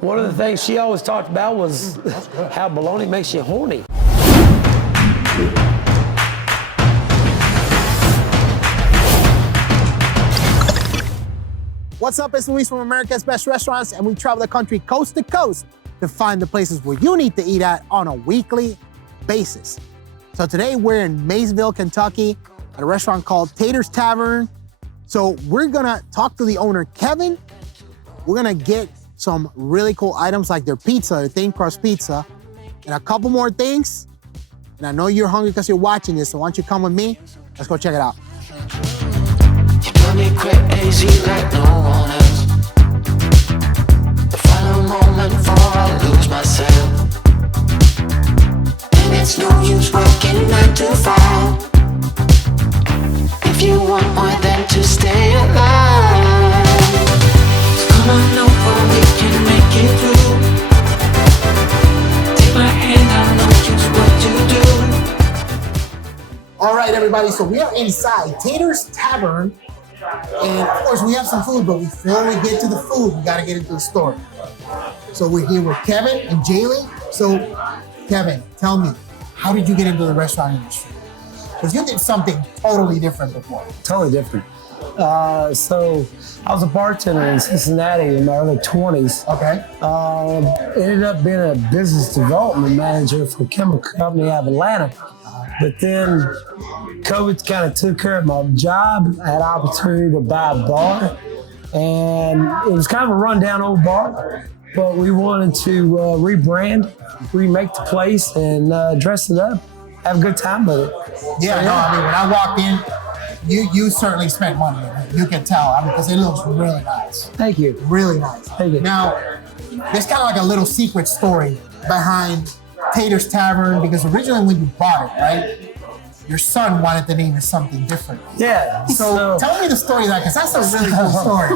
One of the things she always talked about was how bologna makes you horny. What's up, it's Luis from America's Best Restaurants, and we travel the country coast to coast to find the places where you need to eat at on a weekly basis. So today we're in Maysville, Kentucky, at a restaurant called Taters Tavern. So we're gonna talk to the owner, Kevin. We're gonna get some really cool items like their pizza, their thin crust pizza, and a couple more things. And I know you're hungry because you're watching this, so why don't you come with me? Let's go check it out. You drive me crazy like no one else. The final moment before I lose myself. And it's no use working 9 to 5 if you want more than to stay alive. So come on over, we can make it through. Take my hand, I know just what to do. All right, everybody, so we are inside Taters Tavern. And of course, we have some food, but before we get to the food, we gotta get into the story. So we're here with Kevin and Jaylee. So, Kevin, tell me, how did you get into the restaurant industry? Because you did something totally different before. Totally different. So I was a bartender in Cincinnati in my early 20s. Okay. Ended up being a business development manager for a chemical company out of Atlanta. But then COVID kind of took care of my job. I had an opportunity to buy a bar, and it was kind of a rundown old bar, but we wanted to rebrand, remake the place, and dress it up, have a good time with it. Yeah, no, I mean, when I walked in, you certainly spent money on it. You can tell, I mean, because it looks really nice. Thank you. Really nice. Thank you. Now, there's kind of like a little secret story behind Taters Tavern, because originally when you bought it, right, your son wanted to name it something different. Yeah. So tell me the story of that, because that's a really cool story.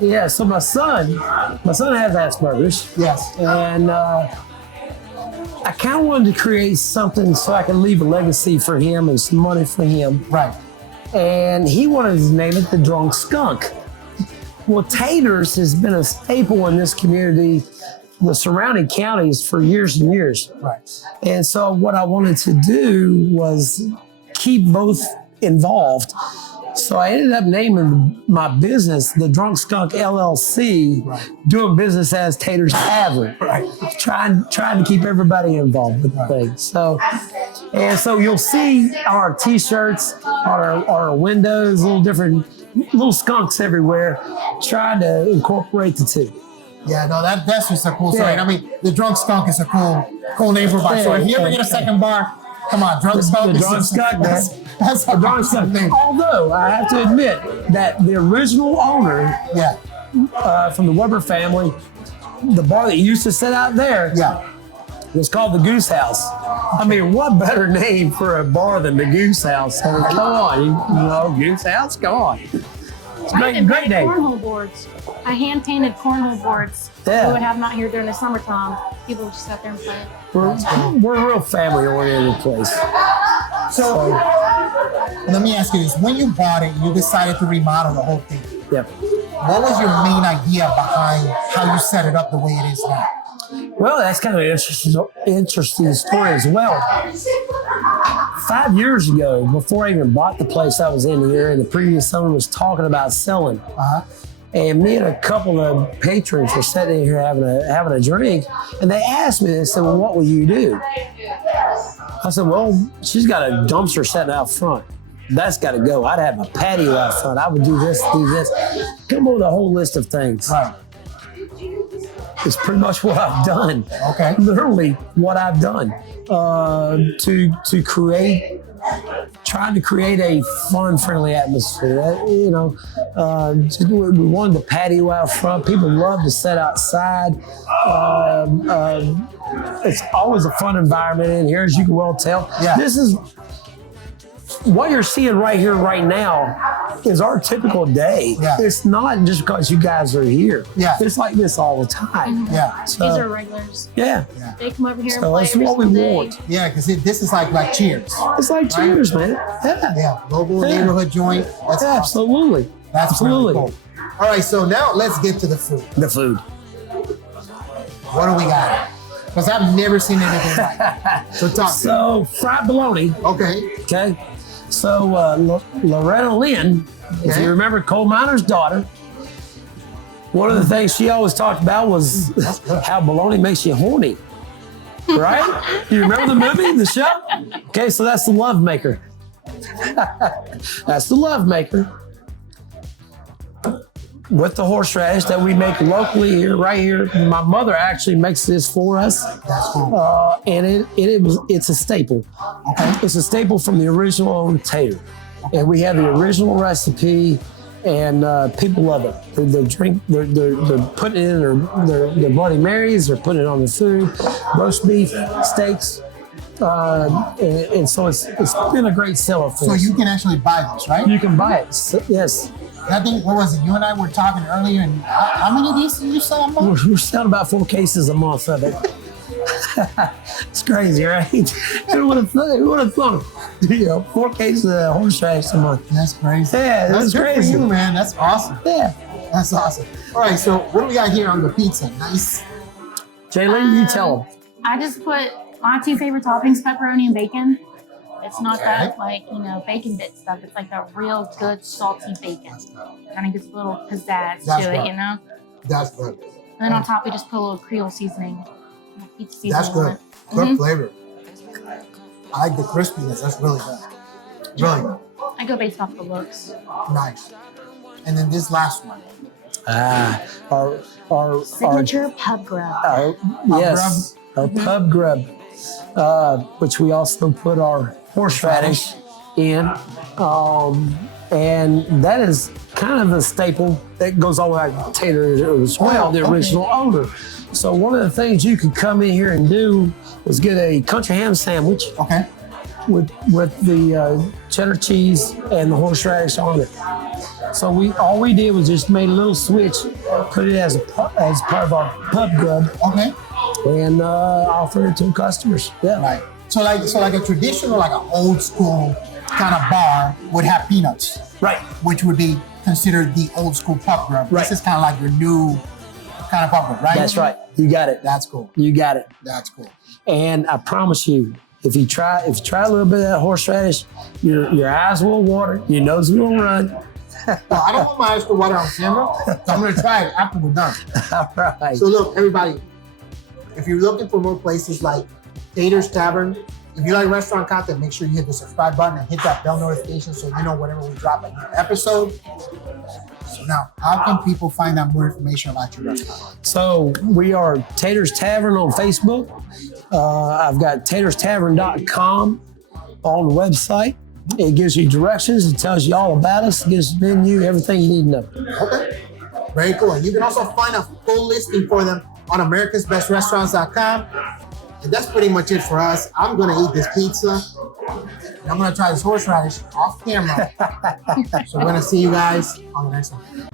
Yeah, so my son has Asperger's. Yes. And I kind of wanted to create something so I could leave a legacy for him and some money for him. Right. And he wanted to name it the Drunk Skunk. Well, Taters has been a staple in this community, the surrounding counties, for years and years. Right. And so what I wanted to do was keep both involved. So I ended up naming my business the Drunk Skunk LLC, Right. doing business as Taters Tavern, Right. trying to keep everybody involved with the thing. So you'll see our T-shirts, our windows, little skunks everywhere, trying to incorporate the two. Yeah, no, that's just a cool story. Yeah. I mean, the Drunk Skunk is a cool name for a bar. So if you ever get a second bar, come on, Drunk Skunk. The Drunk Skunk, that's a Drunk Skunk thing. Although I have to admit that the original owner, Yeah, from the Weber family, the bar that used to sit out there, yeah. was called the Goose House. I mean, what better name for a bar than the Goose House? I mean, come on, you know, Goose House, come on. It's a great name. Cornhole boards. I hand painted cornhole boards. Yeah. We would have them out here during the summertime. People would just sit there and play. We're a real family-oriented place. So let me ask you this: when you bought it, you decided to remodel the whole thing. Yeah. What was your main idea behind how you set it up the way it is now? Well, that's kind of an interesting story as well. 5 years ago, before I even bought the place I was in here, and the previous owner was talking about selling. And me and a couple of patrons were sitting in here having a drink, and they asked me, they said, well, what will you do? I said, well, she's got a dumpster sitting out front. That's got to go. I'd have a patio out front. I would do this. Come up with a whole list of things. Right. It's pretty much what I've done. Okay. Literally what I've done to create, trying to create a fun, friendly atmosphere. We wanted the patio out front. People love to sit outside. It's always a fun environment in here, as you can well tell. Yeah. This is what you're seeing right here, right now, is our typical day. Yeah. It's not just because you guys are here. Yeah. It's like this all the time. Yeah. So, These are regulars. yeah. They come over here and So play that's every what we single day. want. Yeah, because this is like Cheers. It's like Cheers, man. Yeah. Yeah, local Yeah. neighborhood joint. That's awesome. Absolutely. That's Absolutely. really cool. All right, so now let's get to the food. The food. What do we got? Because I've never seen anything like that. So talk. So fried bologna. Okay. Okay. So Loretta Lynn, if Okay. you remember coal miner's daughter, one of the things she always talked about was how bologna makes you horny. Right? You remember the movie, the show? Okay, so that's the love maker. That's the love maker. With the horseradish that we make locally here, right here. My mother actually makes this for us. That's cool. And it's a staple. Okay. It's a staple from the original Tater. And we have the original recipe, and people love it. They're putting it in their Bloody Marys, they're putting it on the food, roast beef, steaks. And so it's been a great seller for So us. you can actually buy this, right? You can buy it, so, yes. I think, what was it? You and I were talking earlier, and how many of these did you sell a month? We're selling about 4 cases a month of it. It's crazy, right? Who would have thought? 4 cases of horseradish a month. That's crazy. Yeah, That's that's good crazy. for you, man. That's awesome. Yeah. That's awesome. All right, so what do we got here on the pizza? Nice. Jaylee, you tell them. I just put my 2 favorite toppings, pepperoni and bacon. It's not Okay. that bacon bit stuff. It's like that real good salty bacon. Kind of gives a little pizzazz That's to right. it, you know? That's good. And then on top, we just put a little Creole seasoning. Pizza seasoning That's on good. it. Good Mhm. flavor. I like the crispiness. That's really good. Really good. I go based off the looks. Nice. And then this last one. Our Signature pub grub. yes, our pub grub, which we also put our horseradish in, and that is kind of a staple that goes all the way back to Tater as well, the original owner. So one of the things you could come in here and do was get a country ham sandwich Okay. with the cheddar cheese and the horseradish on it. So all we did was just made a little switch, put it as part of our pub grub, Okay. and offer it to customers. Yeah. Right. So like a traditional, like an old school kind of bar would have peanuts, Right. which would be considered the old school pub grub. Right. This is kind of like your new kind of pub grub, right? That's right. You got it. That's cool. You got it. That's cool. And I promise you, if you try a little bit of that horseradish, your eyes will water, your nose will run. Well, I don't want my eyes to water on camera, so I'm going to try it after we're done. All right. So look, everybody, if you're looking for more places like Taters Tavern, if you like restaurant content, make sure you hit the subscribe button and hit that bell notification so you know whenever we drop a new episode. So now, how can people find out more information about your restaurant? So we are Taters Tavern on Facebook. I've got taterstavern.com on the website. It gives you directions. It tells you all about us. It gives the menu, everything you need to know. Okay. Very cool. And you can also find a full listing for them on americasbestrestaurants.com. And that's pretty much it for us. I'm going to eat this pizza. And I'm going to try this horseradish off camera. So we're going to see you guys on the next one.